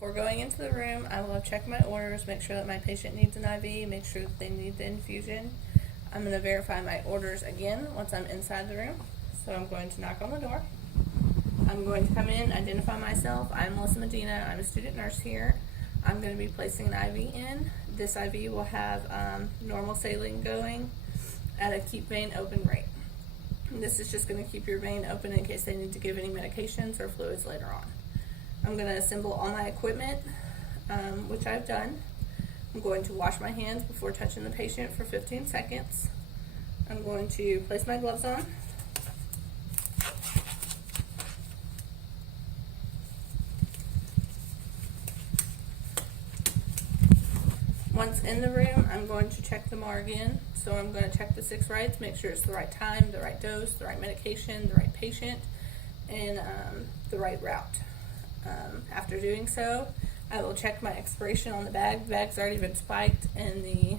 Before going into the room, I will check my orders, make sure that my patient needs an IV, make sure that they need the infusion. I'm going to verify my orders again once I'm inside the room. So I'm going to knock on the door. I'm going to come in, identify myself. I'm Melissa Medina. I'm a student nurse here. I'm going to be placing an IV in. This IV will have normal saline going at a keep vein open rate. This is just going to keep your vein open in case they need to give any medications or fluids later on. I'm going to assemble all my equipment, which I've done. I'm going to wash my hands before touching the patient for 15 seconds. I'm going to place my gloves on. Once in the room, I'm going to check the MAR again. So I'm going to check the 6 rights, make sure it's the right time, the right dose, the right medication, the right patient, and the right route. After doing so, I will check my expiration on the bag. The bag's already been spiked and the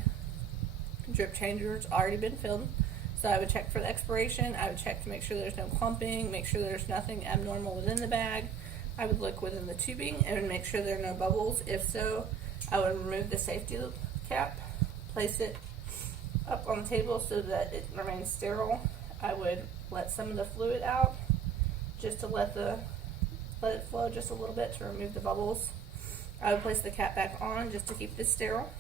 drip changer's already been filled. So I would check for the expiration. I would check to make sure there's no clumping, make sure there's nothing abnormal within the bag. I would look within the tubing and make sure there are no bubbles. If so, I would remove the safety cap, place it up on the table so that it remains sterile. I would let some of the fluid out just to let it flow just a little bit to remove the bubbles. I would place the cap back on just to keep this sterile.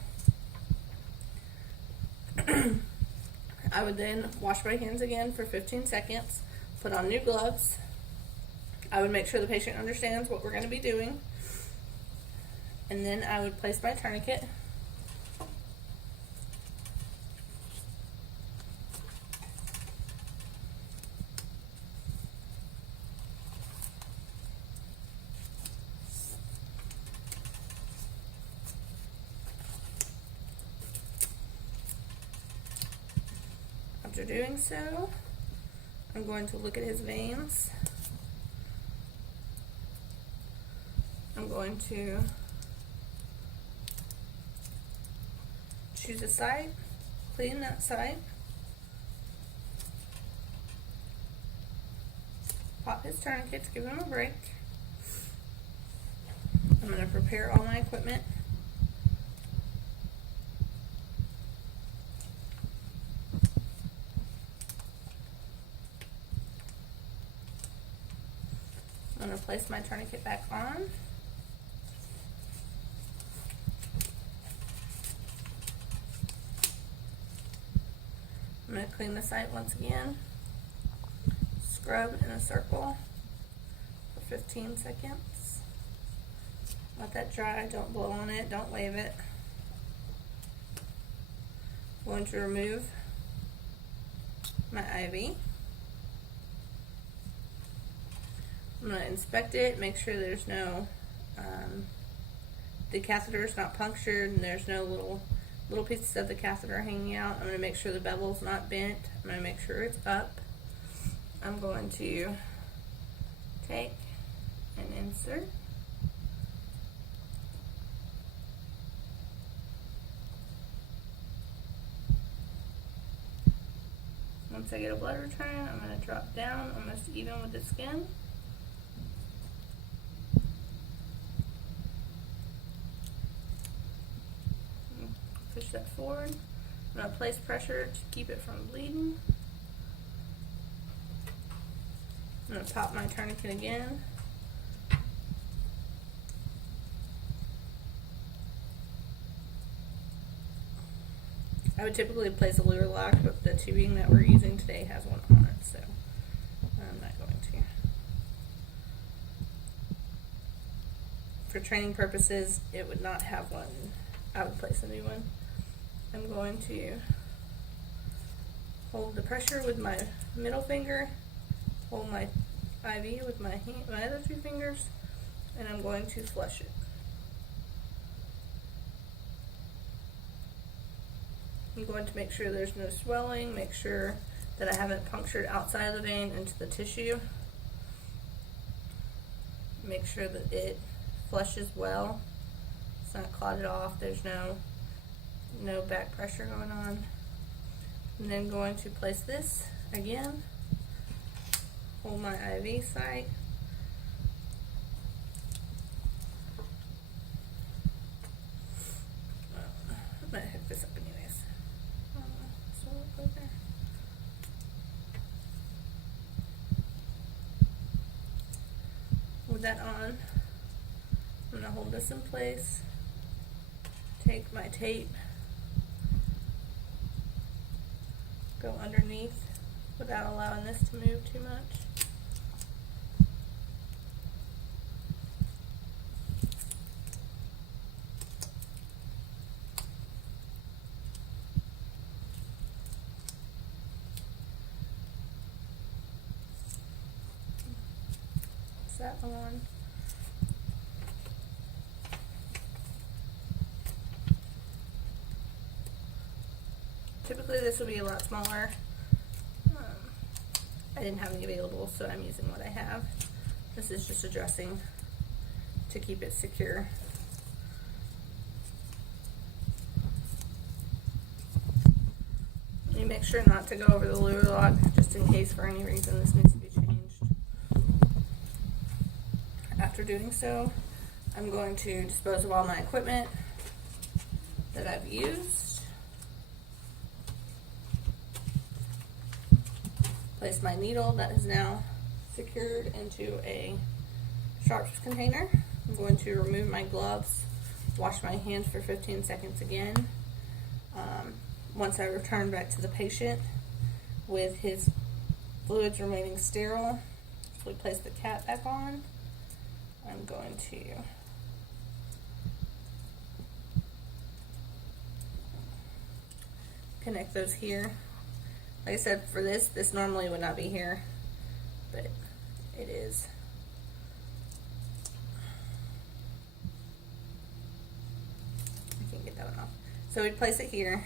I would then wash my hands again for 15 seconds, put on new gloves. I would make sure the patient understands what we're going to be doing. And then I would place my tourniquet. After doing so, I'm going to look at his veins. I'm going to choose a site, clean that site, pop his tourniquet to give him a break. I'm going to prepare all my equipment. I'm going to place my tourniquet back on. I'm going to clean the site once again, scrub in a circle for 15 seconds. Let that dry, don't blow on it, don't wave it. I'm going to remove my IV. I'm going to inspect it, make sure there's no, the catheter is not punctured and there's no little pieces of the catheter hanging out. I'm going to make sure the bevel's not bent. I'm going to make sure it's up. I'm going to take and insert. Once I get a blood return, I'm going to drop down almost even with the skin. Push that forward. I'm going to place pressure to keep it from bleeding. I'm going to pop my tourniquet again. I would typically place a lure lock, but the tubing that we're using today has one on it, so I'm not going to. For training purposes, it would not have one. I would place a new one. I'm going to hold the pressure with my middle finger, hold my IV with my other 2 fingers, and I'm going to flush it. I'm going to make sure there's no swelling, make sure that I haven't punctured outside of the vein into the tissue. Make sure that it flushes well. It's not clotted off, there's no back pressure going on. I'm then going to place this again, hold my IV site, hold this in place, take my tape, go underneath without allowing this to move too much. That on. Typically this would be a lot smaller. I didn't have any available, so I'm using what I have. This is just a dressing to keep it secure. You make sure not to go over the lure lock, just in case for any reason this needs to be changed. After doing so, I'm going to dispose of all my equipment that I've used. Place my needle that is now secured into a sharps container. I'm going to remove my gloves, wash my hands for 15 seconds again. Once I return back to the patient with his fluids remaining sterile, so we place the cap back on. I'm going to connect those here. Like I said, for this normally would not be here, but it is. I can't get that one off. So we'd place it here.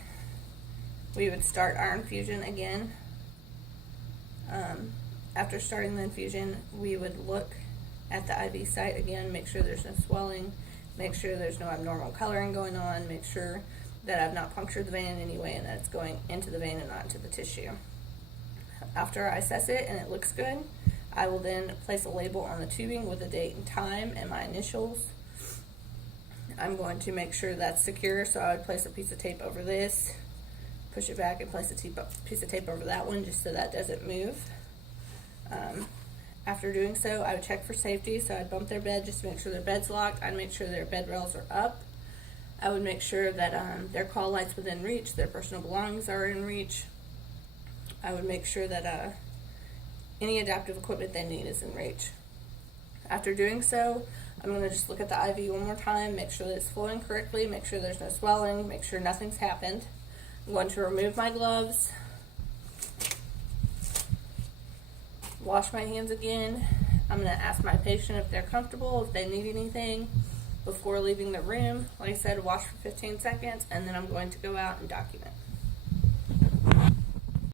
We would start our infusion again. After starting the infusion, we would look at the IV site again, make sure there's no swelling, make sure there's no abnormal coloring going on, make sure that I've not punctured the vein in any way and that it's going into the vein and not into the tissue. After I assess it and it looks good, I will then place a label on the tubing with the date and time and my initials. I'm going to make sure that's secure, so I would place a piece of tape over this, push it back and place a piece of tape over that one just so that doesn't move. After doing so, I would check for safety, so I'd bump their bed just to make sure their bed's locked. I'd make sure their bed rails are up. I would make sure that their call light's within reach, their personal belongings are in reach. I would make sure that any adaptive equipment they need is in reach. After doing so, I'm going to just look at the IV one more time, make sure that it's flowing correctly, make sure there's no swelling, make sure nothing's happened. I'm going to remove my gloves, wash my hands again. I'm going to ask my patient if they're comfortable, if they need anything before leaving the room. Like I said, wash for 15 seconds, and then I'm going to go out and document.